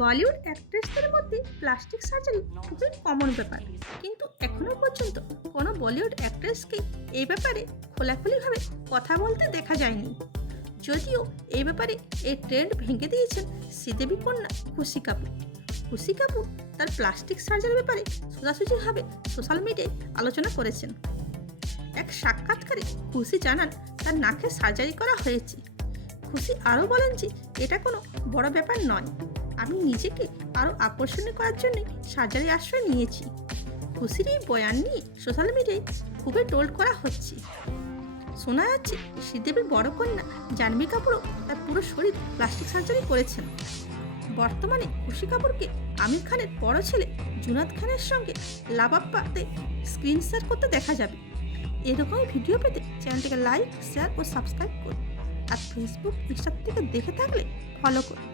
বলিউড অ্যাক্ট্রেসদের মধ্যে plastic surgery খুবই common ব্যাপার। কিন্তু এখনও পর্যন্ত কোনো বলিউড অ্যাক্ট্রেসকে এই ব্যাপারে খোলাখুলিভাবে কথা বলতে দেখা যায়নি। যদিও এই ব্যাপারে এই ট্রেন্ড ভেঙে দিয়েছেন শ্রীদেবী কন্যা খুশি কাপুর। খুশি কাপুর তার প্লাস্টিক সার্জারির ব্যাপারে সোজাসুজিভাবে সোশ্যাল মিডিয়ায় আলোচনা করেছেন। এক সাক্ষাৎকারে খুশি জানান, তার নাকে সার্জারি করা হয়েছে। খুশি আরও বলেন যে এটা কোনো বড় ব্যাপার নয়। আমি নিজেকে আরও আকর্ষণীয় করার জন্য সার্জারি আশ্রয় নিয়েছি। খুশির এই বয়ান নিয়ে সোশ্যাল মিডিয়ায় খুবই টোল করা হচ্ছে। শোনা যাচ্ছে শ্রীদেবীর বড় কন্যা জাহ্নবী কাপুরও তার পুরো শরীর প্লাস্টিক সার্জারি করেছেন। বর্তমানে খুশি কাপুরকে আমির খানের বড় ছেলে জুনাদ খানের সঙ্গে লাবাপ্পাতে স্ক্রিন শেয়ার করতে দেখা যাবে। এরকমই ভিডিও পেতে চ্যানেলটিকে লাইক শেয়ার ও সাবস্ক্রাইব করুন। আর ফেসবুক ইনস্টা থেকে দেখে থাকলে ফলো করুন।